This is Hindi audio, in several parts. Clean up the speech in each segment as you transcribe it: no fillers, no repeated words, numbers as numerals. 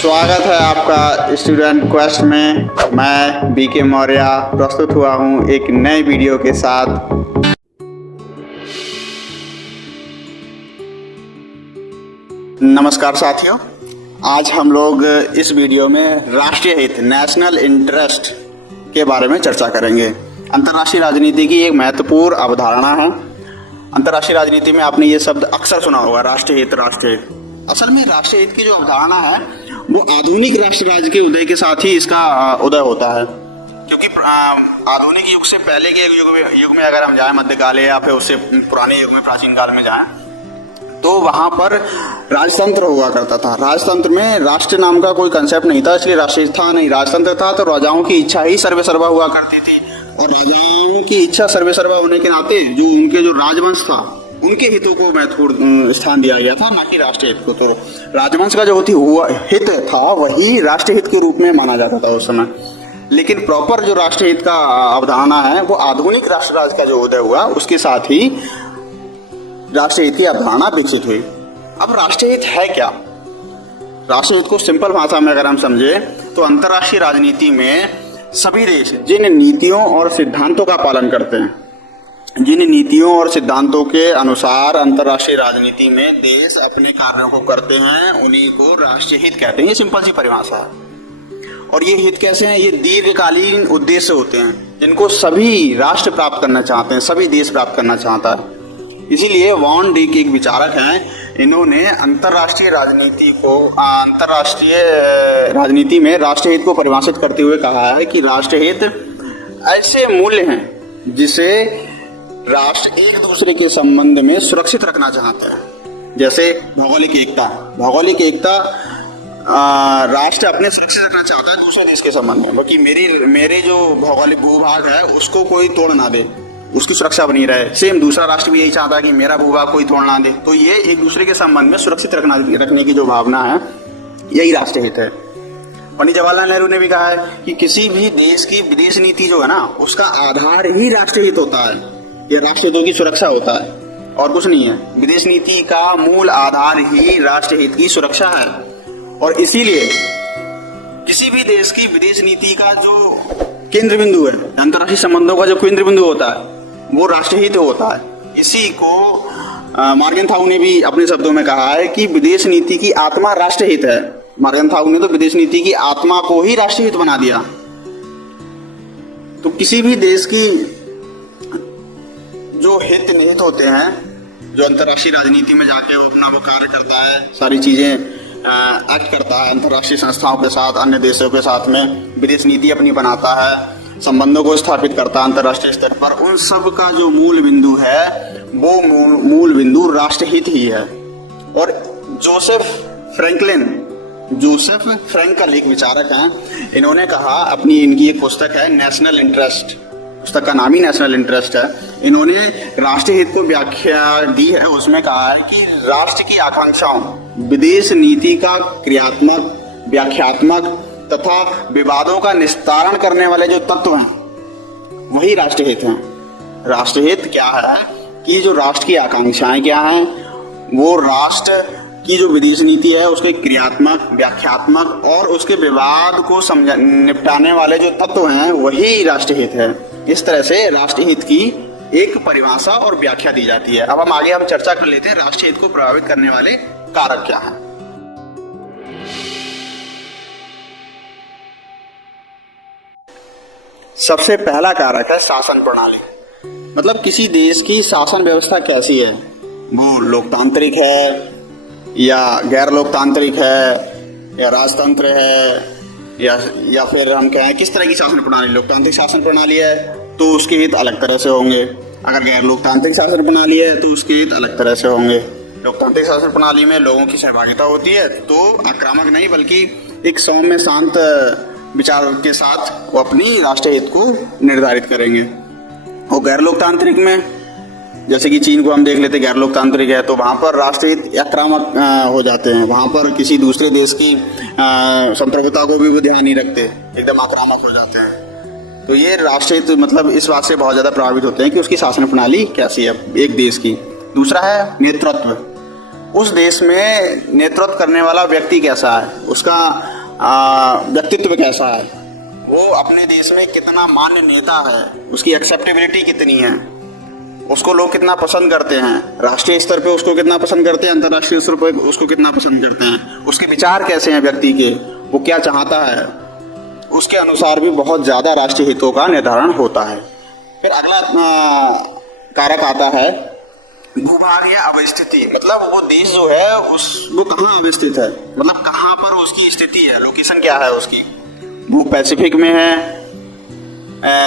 स्वागत है आपका स्टूडेंट क्वेस्ट में। मैं बीके मौर्य प्रस्तुत हुआ हूँ एक नए वीडियो के साथ। नमस्कार साथियों, आज हम लोग इस वीडियो में राष्ट्रीय हित नेशनल इंटरेस्ट के बारे में चर्चा करेंगे। अंतर्राष्ट्रीय राजनीति की एक महत्वपूर्ण अवधारणा है। अंतर्राष्ट्रीय राजनीति में आपने ये शब्द अक्सर सुना होगा, राष्ट्रीय हित, राष्ट्रीय हित। असल में राष्ट्रीय हित की जो अवधारणा है वो आधुनिक राष्ट्र राज्य के उदय के साथ ही इसका उदय होता है, क्योंकि आधुनिक युग से पहले के युग में अगर हम जाएं, मध्यकाल या फिर उससे पुराने युग में, प्राचीन काल में जाएं, तो वहां पर राजतंत्र हुआ करता था। राजतंत्र में राष्ट्र नाम का कोई कंसेप्ट नहीं था, इसलिए राष्ट्रीय था नहीं, राजतंत्र था। तो राजाओं की इच्छा ही सर्वेसर्वा हुआ करती थी, और राजाओं की इच्छा सर्वेसर्वा होने के नाते जो उनके जो राजवंश था उनके हितों को महत्वपूर्ण स्थान दिया गया था, ना कि राष्ट्रीय हित को। तो राजवंश का जो हित था वही राष्ट्रीय हित के रूप में माना जाता था उस समय। लेकिन प्रॉपर जो राष्ट्रीय हित का अवधारणा है वो आधुनिक राष्ट्र राज्य का जो उदय हुआ उसके साथ ही राष्ट्रीय हित की अवधारणा विकसित हुई। अब राष्ट्रीय हित है क्या? राष्ट्रीय हित को सिंपल भाषा में अगर हम समझे तो अंतर्राष्ट्रीय राजनीति में सभी देश जिन नीतियों और सिद्धांतों का पालन करते हैं, जिन नीतियों और सिद्धांतों के अनुसार अंतर्राष्ट्रीय राजनीति में देश अपने कार्यों को करते हैं, उन्हीं को राष्ट्रीय हित कहते हैं। ये सिंपल सी परिभाषा है। और ये हित कैसे हैं? ये दीर्घकालीन उद्देश्य होते हैं जिनको सभी राष्ट्र प्राप्त करना चाहते हैं, सभी देश प्राप्त करना चाहता है। इसीलिए वॉन डीक एक विचारक हैं, इन्होंने अंतर्राष्ट्रीय राजनीति में राष्ट्रीय हित को परिभाषित करते हुए कहा है कि राष्ट्रीय हित ऐसे मूल्य हैं जिसे राष्ट्र एक दूसरे के संबंध में सुरक्षित रखना चाहते हैं। जैसे भौगोलिक एकता। भौगोलिक एकता राष्ट्र अपने सुरक्षित रखना चाहता है दूसरे देश के संबंध में, बाकी मेरे जो भौगोलिक भूभाग है उसको कोई तोड़ ना दे, उसकी सुरक्षा बनी रहे। सेम दूसरा राष्ट्र भी यही चाहता है कि मेरा भूभाग कोई तोड़ ना दे। तो ये एक दूसरे के संबंध में सुरक्षित रखने की जो भावना है, यही राष्ट्रीय हित है। पंडित जवाहरलाल नेहरू ने भी कहा है कि किसी भी देश की विदेश नीति जो है ना, उसका आधार ही राष्ट्रीय हित होता है, ये राष्ट्रीय हितों की सुरक्षा होता है और कुछ नहीं है। विदेश नीति का मूल आधार ही राष्ट्रीय हित की सुरक्षा है। और इसीलिए किसी भी देश की विदेश नीति का जो केंद्र बिंदु है, अंतर्राष्ट्रीय संबंधों का जो केंद्र बिंदु होता है, वो राष्ट्रीय हित होता है। इसी को मॉर्गनथाउ ने भी अपने शब्दों में कहा है कि विदेश नीति की आत्मा राष्ट्रीय हित है। मॉर्गनथाउ ने तो विदेश नीति की आत्मा को ही राष्ट्रीय हित बना दिया। तो किसी भी देश की जो हित निहित होते हैं, जो अंतर्राष्ट्रीय राजनीति में जाके वो अपना वो कार्य करता है, सारी चीजें एक्ट करता है अंतर्राष्ट्रीय संस्थाओं के साथ, अन्य देशों के साथ में विदेश नीति अपनी बनाता है, संबंधों को स्थापित करता है अंतर्राष्ट्रीय स्तर पर, उन सब का जो मूल बिंदु है वो मूल बिंदु राष्ट्रहित ही है। और जोसेफ फ्रैंकल एक विचारक हैं, इन्होंने कहा, इनकी एक पुस्तक है नेशनल इंटरेस्ट, पुस्तक का नाम ही नेशनल इंटरेस्ट है। इन्होंने राष्ट्रीय हित को व्याख्या दी है, उसमें कहा है कि राष्ट्र की आकांक्षाओं, विदेश नीति का क्रियात्मक, व्याख्यात्मक तथा विवादों का निस्तारण करने वाले जो तत्व हैं वही राष्ट्रीय हित हैं। राष्ट्रीय हित क्या है कि जो राष्ट्र की आकांक्षाएं क्या हैं, वो राष्ट्र की जो विदेश नीति है उसके क्रियात्मक, व्याख्यात्मक और उसके विवाद को निपटाने वाले जो तत्व हैं वही राष्ट्रीय हित है। इस तरह से राष्ट्रीय हित की एक परिभाषा और व्याख्या दी जाती है। अब हम चर्चा कर लेते हैं राष्ट्रीय हित को प्रभावित करने वाले कारक क्या हैं। सबसे पहला कारक है शासन प्रणाली। मतलब किसी देश की शासन व्यवस्था कैसी है, वो लोकतांत्रिक है या गैर लोकतांत्रिक है या राजतंत्र है, या फिर हम कहें किस तरह की शासन प्रणाली। लोकतांत्रिक शासन प्रणाली है तो उसके हित अलग तरह से होंगे, अगर गैर लोकतांत्रिक शासन प्रणाली है तो उसके हित अलग तरह से होंगे। लोकतांत्रिक शासन प्रणाली में लोगों की सहभागिता होती है, तो आक्रामक नहीं बल्कि एक सौम्य शांत विचार के साथ वो अपनी राष्ट्रीय हित को निर्धारित करेंगे। और गैर लोकतांत्रिक में, जैसे कि चीन को हम देख लेते, गैर लोकतांत्रिक है तो वहां पर राष्ट्रीय हित आक्रामक हो जाते हैं, वहां पर किसी दूसरे देश की संप्रभुता को भी वो ध्यान नहीं रखते, एकदम आक्रामक हो जाते हैं। तो ये राष्ट्रीय हित मतलब इस बात से बहुत ज्यादा प्रभावित होते हैं कि उसकी शासन प्रणाली कैसी है एक देश की। दूसरा है नेतृत्व। उस देश में नेतृत्व करने वाला व्यक्ति कैसा है, उसका व्यक्तित्व कैसा है, वो अपने देश में कितना मान्य नेता है, उसकी एक्सेप्टेबिलिटी कितनी है, उसको लोग कितना पसंद करते हैं, राष्ट्रीय स्तर पे उसको कितना पसंद करते हैं, अंतर्राष्ट्रीय स्तर पे उसको कितना पसंद करते हैं, उसके विचार कैसे हैं व्यक्ति के, वो क्या चाहता है, उसके अनुसार भी बहुत ज्यादा राष्ट्रीय हितों का निर्धारण होता है। फिर अगला कारक आता है भूभाग या अवस्थिति, मतलब वो देश जो है वो कहाँ अवस्थित है, मतलब कहाँ पर उसकी स्थिति है, लोकेशन क्या है उसकी। वो पैसिफिक में है,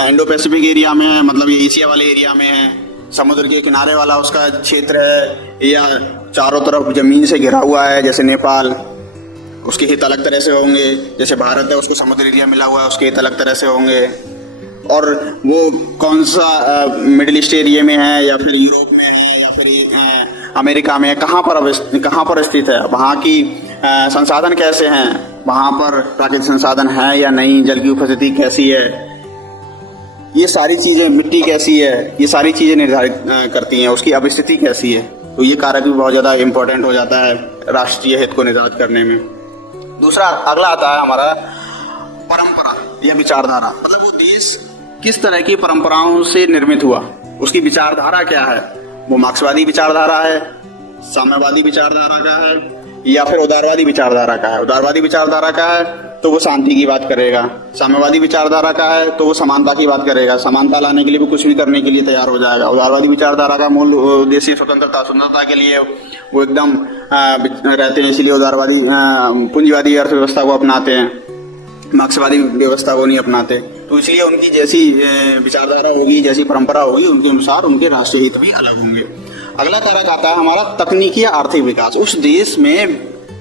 इंडो पैसिफिक एरिया में है, मतलब ये एशिया वाले एरिया में है, समुद्र के किनारे वाला उसका क्षेत्र है, या चारों तरफ जमीन से घिरा हुआ है जैसे नेपाल, उसके हित अलग तरह से होंगे। जैसे भारत है, उसको समुद्र एरिया मिला हुआ है, उसके हित अलग तरह से होंगे। और वो कौन सा मिडिल ईस्ट एरिया में है, या फिर यूरोप में है, या फिर अमेरिका में है, कहाँ पर स्थित है, वहाँ की संसाधन कैसे हैं, वहाँ पर प्राकृतिक संसाधन है या नहीं, जल की उपस्थिति कैसी है, ये सारी चीजें, मिट्टी कैसी है, ये सारी चीजें निर्धारित करती हैं, उसकी अवस्थिति कैसी है। तो ये कारक भी बहुत ज्यादा इंपॉर्टेंट हो जाता है राष्ट्रीय हित को निर्धारित करने में। दूसरा अगला आता है हमारा परंपरा या विचारधारा, मतलब वो देश किस तरह की परंपराओं से निर्मित हुआ, उसकी विचारधारा क्या है, वो मार्क्सवादी विचारधारा है, साम्यवादी विचारधारा का है, या फिर उदारवादी विचारधारा का है। उदारवादी विचारधारा का है तो वो शांति की बात करेगा, साम्यवादी विचारधारा का है तो वो समानता की बात करेगा, समानता लाने के लिए वो कुछ भी करने के लिए तैयार हो जाएगा। उदारवादी विचारधारा का मूल उद्देश्य सुंदरता के लिए वो एकदम रहते हैं, इसलिए उदारवादी पूंजीवादी अर्थव्यवस्था को अपनाते हैं, मार्क्सवादी व्यवस्था को नहीं अपनाते। तो इसलिए उनकी जैसी विचारधारा होगी, जैसी परंपरा होगी, उनके अनुसार उनके राष्ट्रीय हित भी अलग होंगे। अगला कारक आता है हमारा तकनीकी या आर्थिक विकास। उस देश में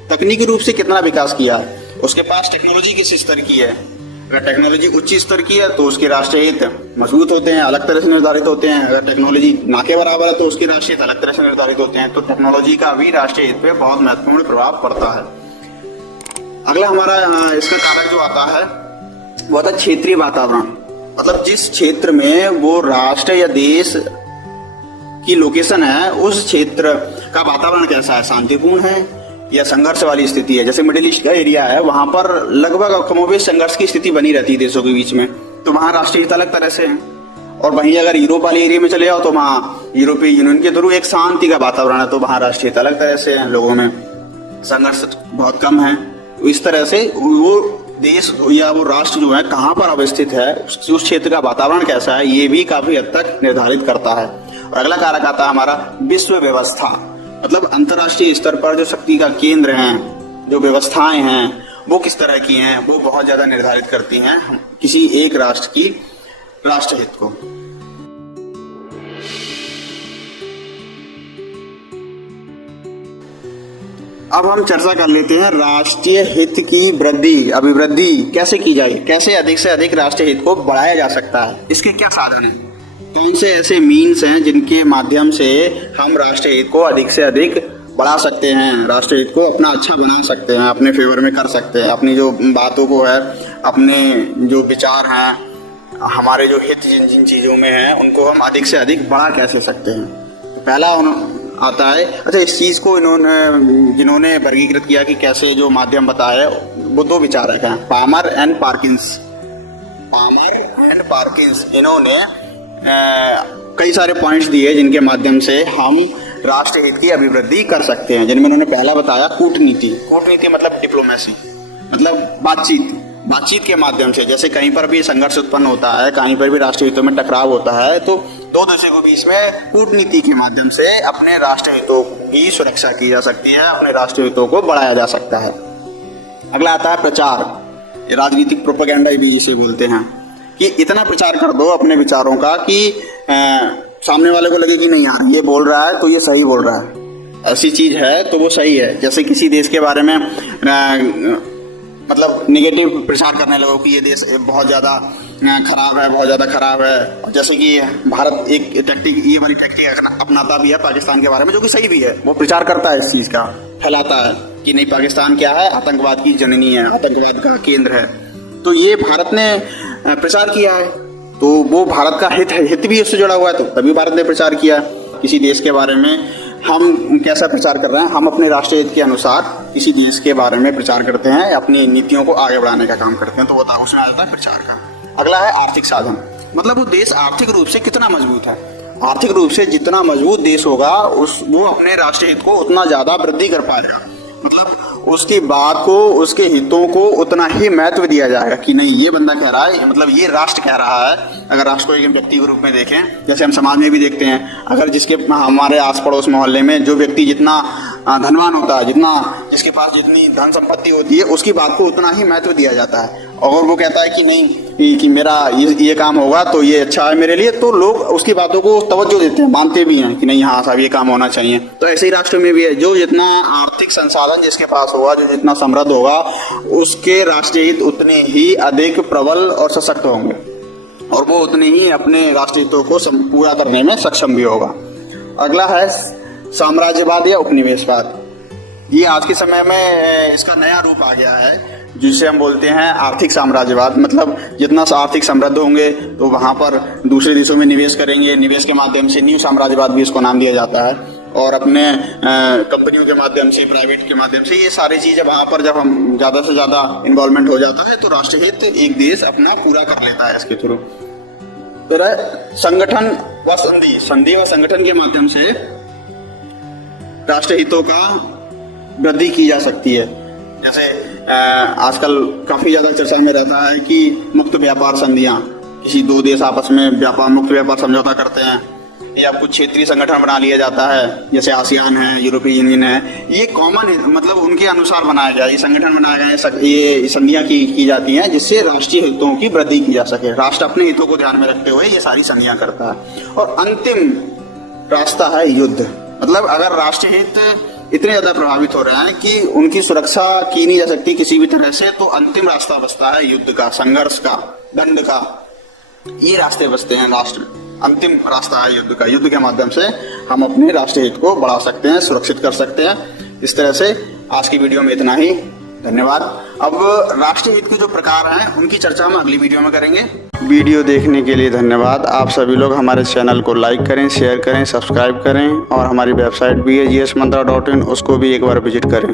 तकनीकी रूप से कितना विकास किया है, उसके पास टेक्नोलॉजी किस स्तर की है। अगर टेक्नोलॉजी उच्च स्तर की है तो उसके राष्ट्रीय हित मजबूत होते हैं, अलग तरह से निर्धारित होते हैं। अगर टेक्नोलॉजी ना के बराबर है तो उसके राष्ट्रीय हित अलग तरह से निर्धारित होते हैं। तो टेक्नोलॉजी का भी राष्ट्रीय हित पे बहुत महत्वपूर्ण प्रभाव पड़ता है। अगला हमारा इसका कारक जो आता है वो आता है क्षेत्रीय वातावरण, मतलब जिस क्षेत्र में वो राष्ट्र या देश की लोकेशन है, उस क्षेत्र का वातावरण कैसा है, शांतिपूर्ण है या संघर्ष वाली स्थिति है। जैसे मिडिल ईस्ट का एरिया है, वहां पर लगभग कमोबेश संघर्ष की स्थिति बनी रहती है देशों के बीच में, तो वहां राष्ट्रीय हित अलग तरह से है। और वहीं अगर यूरोप वाले एरिया में चले जाओ तो वहाँ यूरोपीय यूनियन के थ्रू एक शांति का वातावरण है, तो वहाँ राष्ट्रीय हित अलग तरह से है, लोगों में संघर्ष बहुत कम है। तो इस तरह से वो देश या वो राष्ट्र जो है कहाँ पर अवस्थित है, उस क्षेत्र का वातावरण कैसा है, ये भी काफी हद तक निर्धारित करता है। और अगला कारक आता है हमारा विश्व व्यवस्था, मतलब अंतर्राष्ट्रीय स्तर पर जो शक्ति का केंद्र हैं, जो व्यवस्थाएं हैं, वो किस तरह की हैं, वो बहुत ज्यादा निर्धारित करती हैं किसी एक राष्ट्र की राष्ट्र हित को। अब हम चर्चा कर लेते हैं राष्ट्रीय हित की वृद्धि, अभिवृद्धि कैसे की जाए, कैसे अधिक से अधिक राष्ट्रीय हित को बढ़ाया जा सकता है, इसके क्या साधन हैं, कौन से ऐसे मीन्स हैं जिनके माध्यम से हम राष्ट्रीय हित को अधिक से अधिक बढ़ा सकते हैं, राष्ट्रीय हित को अपना अच्छा बना सकते हैं, अपने फेवर में कर सकते हैं, अपनी जो बातों को है, अपने जो विचार हैं, हमारे जो हित जिन जिन चीजों में है, उनको हम अधिक से अधिक बढ़ा कैसे सकते हैं। तो पहला आता है, अच्छा इस चीज को जिन्होंने वर्गीकृत किया कि कैसे जो माध्यम बताया, वो दो विचारक हैं, पामर एंड पार्किंस। इन्होंने कई सारे पॉइंट्स दिए जिनके माध्यम से हम राष्ट्रीय हित की अभिवृद्धि कर सकते हैं, जिनमें उन्होंने पहला बताया कूटनीति मतलब डिप्लोमेसी, मतलब बातचीत के माध्यम से। जैसे कहीं पर भी संघर्ष उत्पन्न होता है, कहीं पर भी राष्ट्रीय हितों में टकराव होता है, तो दो देशों के बीच में कूटनीति के माध्यम से अपने राष्ट्रीय हितों की सुरक्षा की जा सकती है, अपने राष्ट्रीय हितों को बढ़ाया जा सकता है। अगला आता है प्रचार, राजनीतिक प्रोपेगेंडा भी जिसे बोलते हैं, कि इतना प्रचार कर दो अपने विचारों का कि सामने वाले को लगे कि नहीं यार ये बोल रहा है तो ये सही बोल रहा है, ऐसी चीज है तो वो सही है। जैसे किसी देश के बारे में मतलब निगेटिव प्रचार करने लगो कि ये देश बहुत ज्यादा खराब है। जैसे कि भारत एक ये वाली टैक्टिक अपनाता भी है पाकिस्तान के बारे में, जो कि सही भी है, वो प्रचार करता है इस चीज का, फैलाता है कि नहीं पाकिस्तान क्या है, आतंकवाद की जननी है, आतंकवाद का केंद्र है। तो ये भारत ने प्रचार किया है, तो वो भारत का हित भी उससे जुड़ा हुआ है, तो तभी भारत ने प्रचार किया किसी देश के बारे में हम कैसा प्रचार कर रहे हैं? हम अपने राष्ट्रीय हित के अनुसार किसी देश के बारे में प्रचार करते हैं, अपनी नीतियों को आगे बढ़ाने का काम करते हैं, तो वो उसमें आ जाता है प्रचार का। अगला है आर्थिक साधन, मतलब वो देश आर्थिक रूप से कितना मजबूत है। आर्थिक रूप से जितना मजबूत देश होगा वो अपने राष्ट्रीय हित को उतना ज्यादा वृद्धि कर पाएगा, मतलब उसकी बात को, उसके हितों को उतना ही महत्व दिया जाएगा कि नहीं ये बंदा कह रहा है, मतलब ये राष्ट्र कह रहा है। अगर राष्ट्र को एक व्यक्ति के रूप में देखें, जैसे हम समाज में भी देखते हैं, अगर जिसके हमारे आस पड़ोस मोहल्ले में जो व्यक्ति जितना धनवान होता है, जिसके पास जितनी धन संपत्ति होती है, उसकी बात को उतना ही महत्व दिया जाता है। और वो कहता है कि नहीं कि मेरा ये काम होगा तो ये अच्छा है मेरे लिए, तो लोग उसकी बातों को तवज्जो देते हैं, मानते भी हैं कि नहीं हाँ साहब ये काम होना चाहिए। तो ऐसे ही राष्ट्र में भी है, जो जितना आर्थिक संसाधन जिसके पास होगा, जो जितना समृद्ध होगा, उसके राष्ट्रीय हित उतने ही अधिक प्रबल और सशक्त होंगे, और वो उतने ही अपने राष्ट्रीय हितों को पूरा करने में सक्षम भी होगा। अगला है साम्राज्यवाद या उपनिवेशवाद। ये आज के समय में इसका नया रूप आ गया है, जिसे हम बोलते हैं आर्थिक साम्राज्यवाद। मतलब जितना आर्थिक समृद्ध होंगे तो वहां पर दूसरे देशों में निवेश करेंगे, निवेश के माध्यम से न्यू साम्राज्यवाद भी इसको नाम दिया जाता है, और अपने कंपनियों के माध्यम से, प्राइवेट के माध्यम से, ये सारी चीजें वहां पर जब हम ज्यादा से ज्यादा इन्वॉल्वमेंट हो जाता है तो राष्ट्रीय हित एक देश अपना पूरा कर लेता है इसके थ्रू। फिर संगठन व संधि व संगठन के माध्यम से राष्ट्रीय हितों का वृद्धि की जा सकती है। जैसे आजकल काफी ज्यादा चर्चा में रहता है कि मुक्त व्यापार संधियां, किसी दो देश आपस में मुक्त व्यापार समझौता करते हैं, या कुछ क्षेत्रीय संगठन बना लिया जाता है, जैसे आसियान है, यूरोपीय यूनियन है। ये कॉमन है, मतलब उनके अनुसार बनाया गया ये संगठन बनाए गए, ये संधियां की जाती हैं जिससे राष्ट्रीय हितों की वृद्धि की जा सके। राष्ट्र अपने हितों को ध्यान में रखते हुए ये सारी संधियां करता है। और अंतिम रास्ता है युद्ध। मतलब अगर राष्ट्रीय हित इतने ज्यादा प्रभावित हो रहे हैं कि उनकी सुरक्षा की नहीं जा सकती किसी भी तरह से, तो अंतिम रास्ता बचता है युद्ध का, संघर्ष का, दंड का। ये रास्ते बचते हैं राष्ट्र, अंतिम रास्ता है युद्ध का। युद्ध के माध्यम से हम अपने राष्ट्रीय हित को बढ़ा सकते हैं, सुरक्षित कर सकते हैं। इस तरह से आज की वीडियो में इतना ही। धन्यवाद। अब राष्ट्रीय हित के जो प्रकार हैं उनकी चर्चा हम अगली वीडियो में करेंगे। वीडियो देखने के लिए धन्यवाद। आप सभी लोग हमारे चैनल को लाइक करें, शेयर करें, सब्सक्राइब करें, और हमारी वेबसाइट भी है gsmantra.in, उसको भी एक बार विजिट करें।